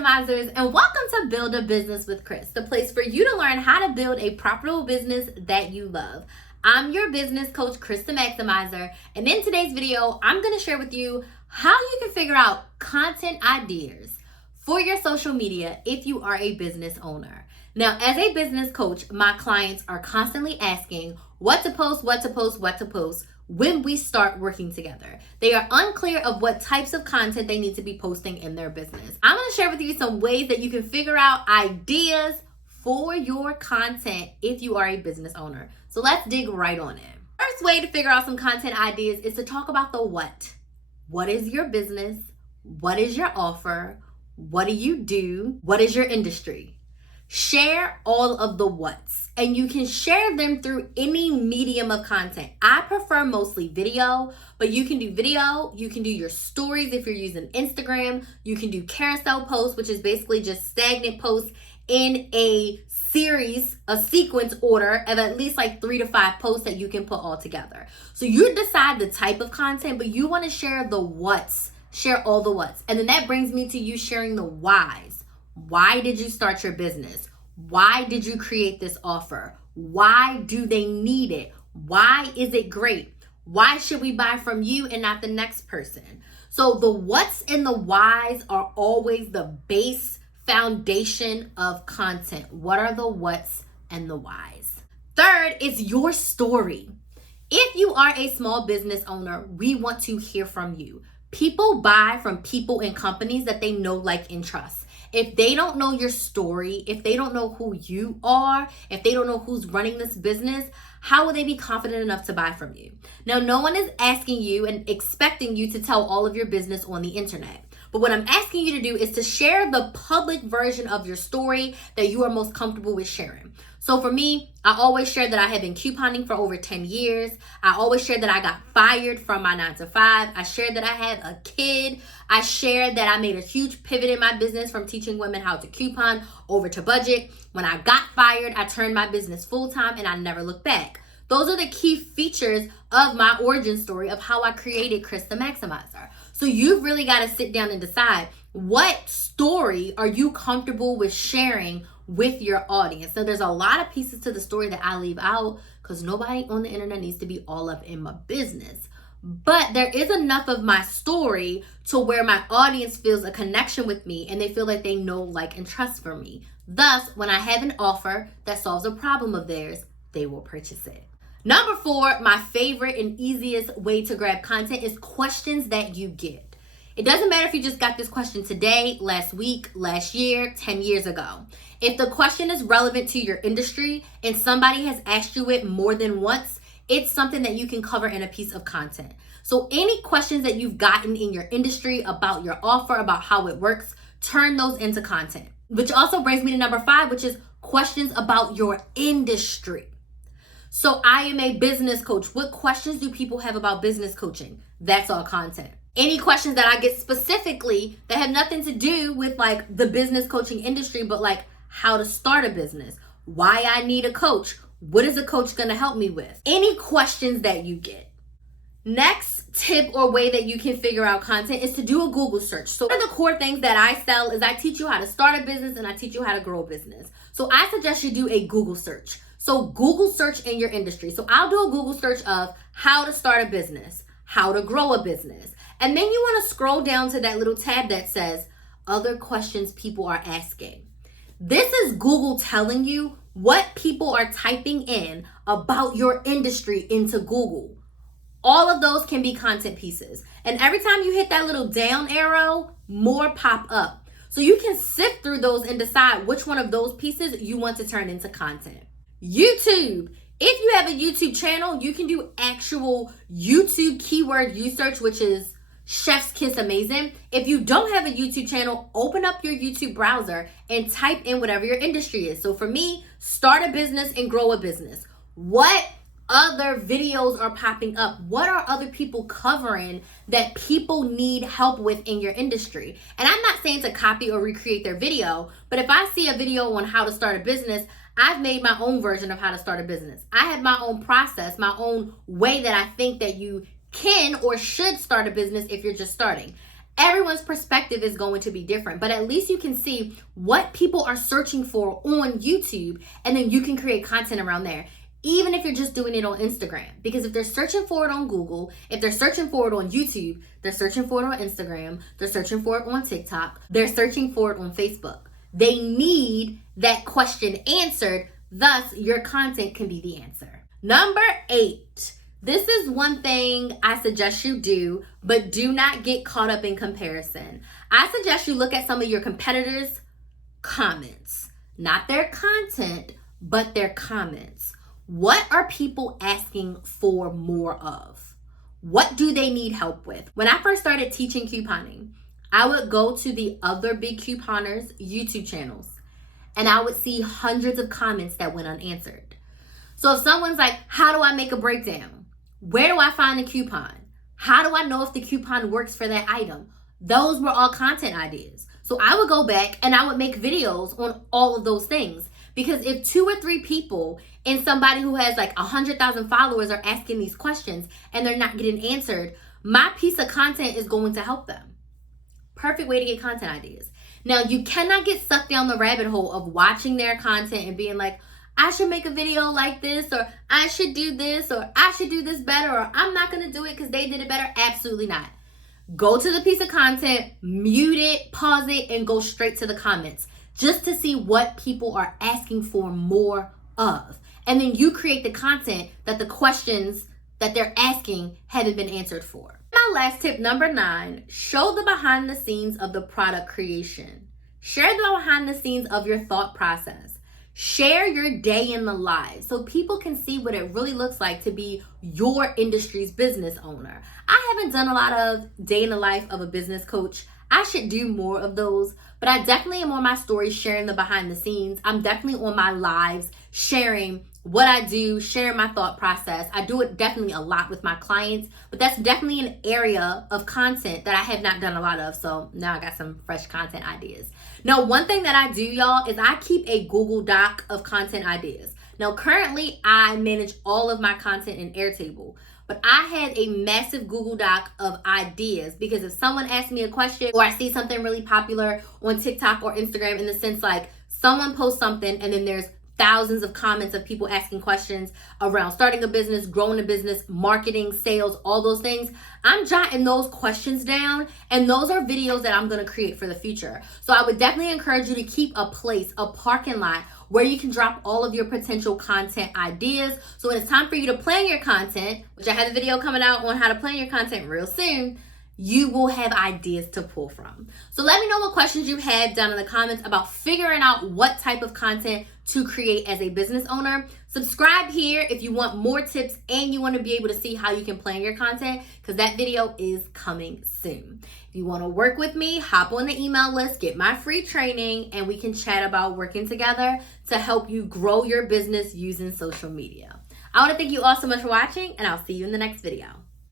Maximizers, and welcome to Build a Business with Chris, the place for you to learn how to build a profitable business that you love. I'm your business coach, Chris the Maximizer, and in today's video, I'm going to share with you how you can figure out content ideas for your social media if you are a business owner. Now, as a business coach, my clients are constantly asking what to post when we start working together. They are unclear of what types of content they need to be posting in their business. I'm going to share with you some ways that you can figure out ideas for your content if you are a business owner. So let's dig right on in. First way to figure out some content ideas is to talk about the what. What is your business? What is your offer? What do you do? What is your industry? Share all of the what's, and you can share them through any medium of content. I prefer mostly video, but you can do video, you can do your stories if you're using Instagram, you can do carousel posts, which is basically just stagnant posts in a series, a sequence order of at least like 3 to 5 posts that you can put all together. So you decide the type of content, but you want to share the what's, share all the what's. And then that brings me to you sharing the whys. Why did you start your business? Why did you create this offer? Why do they need it? Why is it great? Why should we buy from you and not the next person? So the what's and the whys are always the base foundation of content. What are the what's and the whys? Third is your story. If you are a small business owner, we want to hear from you. People buy from people and companies that they know, like, and trust. If they don't know your story, if they don't know who you are, if they don't know who's running this business, how will they be confident enough to buy from you? Now, no one is asking you and expecting you to tell all of your business on the internet. But what I'm asking you to do is to share the public version of your story that you are most comfortable with sharing. So for me, I always share that I have been couponing for over 10 years. I always share that I got fired from my 9 to 5. I shared that I had a kid. I shared that I made a huge pivot in my business from teaching women how to coupon over to budget. When I got fired, I turned my business full-time and I never looked back. Those are the key features of my origin story of how I created Chris the Maximizer. So you've really got to sit down and decide, what story are you comfortable with sharing with your audience? So there's a lot of pieces to the story that I leave out because nobody on the internet needs to be all up in my business. But there is enough of my story to where my audience feels a connection with me and they feel like they know, like, and trust for me. Thus, when I have an offer that solves a problem of theirs, they will purchase it. Number 4, my favorite and easiest way to grab content is questions that you get. It doesn't matter if you just got this question today, last week, last year, 10 years ago. If the question is relevant to your industry and somebody has asked you it more than once, it's something that you can cover in a piece of content. So any questions that you've gotten in your industry about your offer, about how it works, turn those into content. Which also brings me to number 5, which is questions about your industry. So I am a business coach. What questions do people have about business coaching? That's all content. Any questions that I get specifically that have nothing to do with like the business coaching industry, but like how to start a business, why I need a coach, what is a coach going to help me with? Any questions that you get. Next tip or way that you can figure out content is to do a Google search. So one of the core things that I sell is I teach you how to start a business and I teach you how to grow a business. So I suggest you do a Google search. So Google search in your industry. So I'll do a Google search of how to start a business, how to grow a business. And then you want to scroll down to that little tab that says other questions people are asking. This is Google telling you what people are typing in about your industry into Google. All of those can be content pieces. And every time you hit that little down arrow, more pop up. So you can sift through those and decide which one of those pieces you want to turn into content. YouTube. If you have a YouTube channel, you can do actual YouTube keyword research, which is Chef's Kiss Amazing. If you don't have a YouTube channel, open up your YouTube browser and type in whatever your industry is. So for me, start a business and grow a business. What other videos are popping up? What are other people covering that people need help with in your industry? And I'm not saying to copy or recreate their video, but if I see a video on how to start a business, I've made my own version of how to start a business. I have my own process, my own way that I think that you can or should start a business if you're just starting. Everyone's perspective is going to be different, but at least you can see what people are searching for on YouTube, and then you can create content around there. Even if you're just doing it on Instagram, because if they're searching for it on Google, if they're searching for it on YouTube, they're searching for it on Instagram, they're searching for it on TikTok, they're searching for it on Facebook. They need that question answered, thus your content can be the answer. Number 8. This is one thing I suggest you do, but do not get caught up in comparison. I suggest you look at some of your competitors' comments, not their content, but their comments. What are people asking for more of? What do they need help with? When I first started teaching couponing, I would go to the other big couponers' YouTube channels, and I would see hundreds of comments that went unanswered. So if someone's like, how do I make a breakdown? Where do I find a coupon? How do I know if the coupon works for that item? Those were all content ideas. So I would go back and I would make videos on all of those things. Because if 2 or 3 people and somebody who has like 100,000 followers are asking these questions and they're not getting answered, my piece of content is going to help them. Perfect way to get content ideas. Now, you cannot get sucked down the rabbit hole of watching their content and being like, I should make a video like this, or I should do this, or I should do this better, or I'm not going to do it because they did it better. Absolutely not. Go to the piece of content, mute it, pause it, and go straight to the comments just to see what people are asking for more of. And then you create the content that the questions that they're asking haven't been answered for. My last tip, number 9, show the behind the scenes of the product creation. Share the behind the scenes of your thought process. Share your day in the life so people can see what it really looks like to be your industry's business owner. I haven't done a lot of day in the life of a business coach. I should do more of those, but I definitely am on my stories sharing the behind the scenes. I'm definitely on my lives sharing what I do, sharing my thought process. I do it definitely a lot with my clients, but that's definitely an area of content that I have not done a lot of. So now I got some fresh content ideas. Now, one thing that I do, y'all, is I keep a Google Doc of content ideas. Now, currently, I manage all of my content in Airtable, but I had a massive Google Doc of ideas because if someone asks me a question or I see something really popular on TikTok or Instagram, in the sense like someone posts something and then there's thousands of comments of people asking questions around starting a business, growing a business, marketing, sales, all those things, I'm jotting those questions down, and those are videos that I'm going to create for the future. So I would definitely encourage you to keep a place, a parking lot, where you can drop all of your potential content ideas. So when it's time for you to plan your content, which I have a video coming out on how to plan your content real soon, you will have ideas to pull from. So let me know what questions you have down in the comments about figuring out what type of content to create as a business owner. Subscribe here if you want more tips and you want to be able to see how you can plan your content, because that video is coming soon. If you want to work with me, hop on the email list, get my free training, and we can chat about working together to help you grow your business using social media. I want to thank you all so much for watching, and I'll see you in the next video.